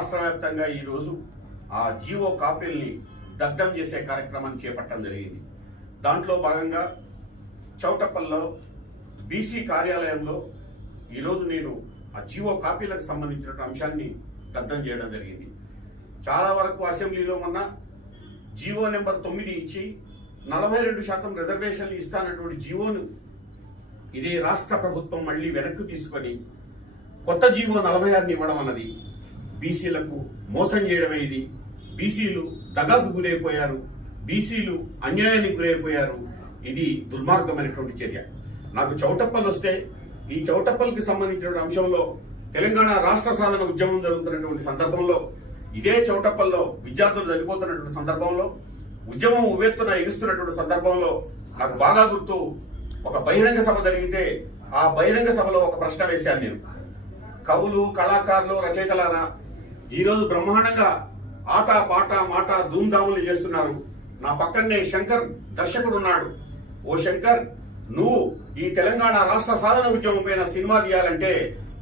రాష్ట్ర వ్యాప్తంగా ఈరోజు ఆ జీవో కాపీల్ని దగ్ధం చేసే కార్యక్రమాన్ని చేపట్టడం జరిగింది. దాంట్లో భాగంగా చౌటపల్లో బీసీ కార్యాలయంలో ఈరోజు నేను ఆ జీవో కాపీలకు సంబంధించిన అంశాన్ని దగ్ధం చేయడం జరిగింది. చాలా వరకు అసెంబ్లీలో మొన్న జీవో నెంబర్ తొమ్మిది ఇచ్చి నలభై రెండు శాతం రిజర్వేషన్లు ఇస్తానటువంటి జీవోను ఇదే రాష్ట్ర ప్రభుత్వం మళ్ళీ వెనక్కి తీసుకొని కొత్త జీవో నలభై ఆరుని ఇవ్వడం అన్నది బీసీలకు మోసం చేయడమే ఇది. బీసీలు దగాకు గురైపోయారు. బీసీలు అన్యాయానికి గురైపోయారు. ఇది దుర్మార్గమైనటువంటి చర్య. నాకు చౌటప్పలు వస్తే ఈ చౌటప్పల్కి సంబంధించిన అంశంలో తెలంగాణ రాష్ట్ర సాధన ఉద్యమం జరుగుతున్నటువంటి సందర్భంలో ఇదే చౌటప్పల్లో విద్యార్థులు చనిపోతున్నటువంటి సందర్భంలో ఉద్యమం ఉవ్వెత్తున ఎగుస్తున్నటువంటి సందర్భంలో నాకు బాగా గుర్తు ఒక బహిరంగ సభ జరిగితే ఆ బహిరంగ సభలో ఒక ప్రశ్న వేశాను నేను. కవులు కళాకారులు రచయితలారా ఈరోజు బ్రహ్మాండంగా ఆట పాట మాట ధూమ్ధాములు చేస్తున్నారు. నా పక్కనే శంకర్ దర్శకుడు ఉన్నాడు. ఓ శంకర్ నువ్వు ఈ తెలంగాణ రాష్ట్ర సాధన ఉద్యమం పైన సినిమా తీయాలంటే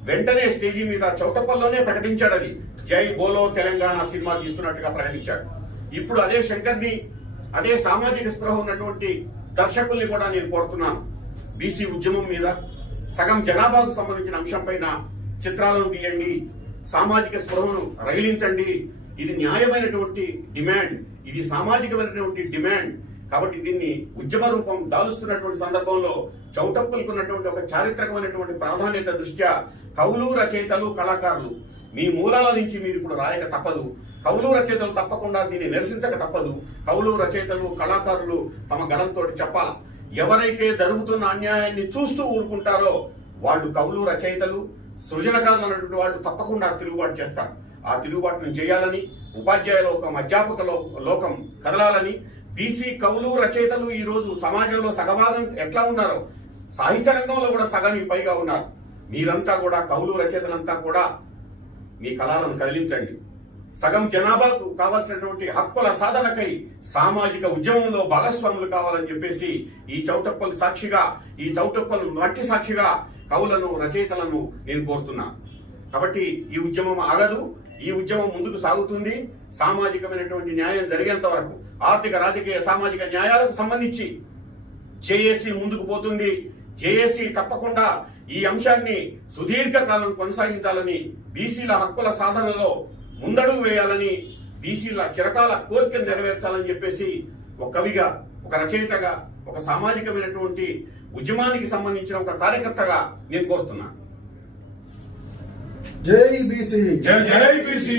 వెంటనే స్టేజీ మీద చౌటపల్లోనే ప్రకటించాడు అది. జై బోలో తెలంగాణ సినిమా తీస్తున్నట్టుగా ప్రకటించాడు. ఇప్పుడు అదే శంకర్ని అదే సామాజిక స్పృహ ఉన్నటువంటి దర్శకుల్ని కూడా నేను కోరుతున్నాను. బీసీ ఉద్యమం మీద సగం జనాభాకు సంబంధించిన అంశం పైన చిత్రాలను తీయండి. సామాజిక స్పృహను రగిలించండి. ఇది న్యాయమైనటువంటి డిమాండ్. ఇది సామాజికమైనటువంటి డిమాండ్. కాబట్టి దీన్ని ఉద్యమ రూపం దాలుస్తున్నటువంటి సందర్భంలో చౌటప్పులకున్నటువంటి ఒక చారిత్రకమైనటువంటి ప్రాధాన్యత దృష్ట్యా కవులు రచయితలు కళాకారులు. మీ మూలాల నుంచి మీరు ఇప్పుడు రాయక తప్పదు. కవులు రచయితలు తప్పకుండా దీన్ని నిరసించక తప్పదు. కవులు రచయితలు కళాకారులు తమ గణంతో చెప్పాల. ఎవరైతే జరుగుతున్న అన్యాయాన్ని చూస్తూ ఊరుకుంటారో వాళ్ళు కవులు రచయితలు సృజనకాలం అన్నటువంటి వాళ్ళు తప్పకుండా తిరుగుబాటు చేస్తారు. ఆ తిరుగుబాటును చేయాలని ఉపాధ్యాయ లోకం అధ్యాపక లోకం కదలాలని బీసీ కవులు రచయితలు ఈరోజు సమాజంలో సగభాగం ఎట్లా ఉన్నారో సాహిత్య రంగంలో కూడా సగానికి పైగా ఉన్నారు. మీరంతా కూడా కవులు రచయితలంతా కూడా మీ కళలను కదిలించండి. సగం జనాభాకు కావాల్సినటువంటి హక్కుల సాధనకై సామాజిక ఉద్యమంలో భాగస్వాములు కావాలని చెప్పేసి ఈ చౌటప్పల్ సాక్షిగా ఈ చౌటప్పలు మట్టి సాక్షిగా కవులను రచయితలను నేను కోరుతున్నా. కాబట్టి ఈ ఉద్యమం ఆగదు. ఈ ఉద్యమం ముందుకు సాగుతుంది. సామాజికమైనటువంటి న్యాయం జరిగేంత వరకు ఆర్థిక రాజకీయ సామాజిక న్యాయాలకు సంబంధించి జేఏసీ ముందుకు పోతుంది. జేఏసీ తప్పకుండా ఈ అంశాన్ని సుదీర్ఘకాలం కొనసాగించాలని బీసీల హక్కుల సాధనలో ముందడుగు వేయాలని బీసీల చిరకాల కోరికను నెరవేర్చాలని చెప్పేసి ఒక కవిగా ఒక రచయితగా ఒక సామాజికమైనటువంటి ఉద్యమానికి సంబంధించిన ఒక కార్యకర్తగా నేను కోరుతున్నా జై బీసీ. జై జై బీసీ.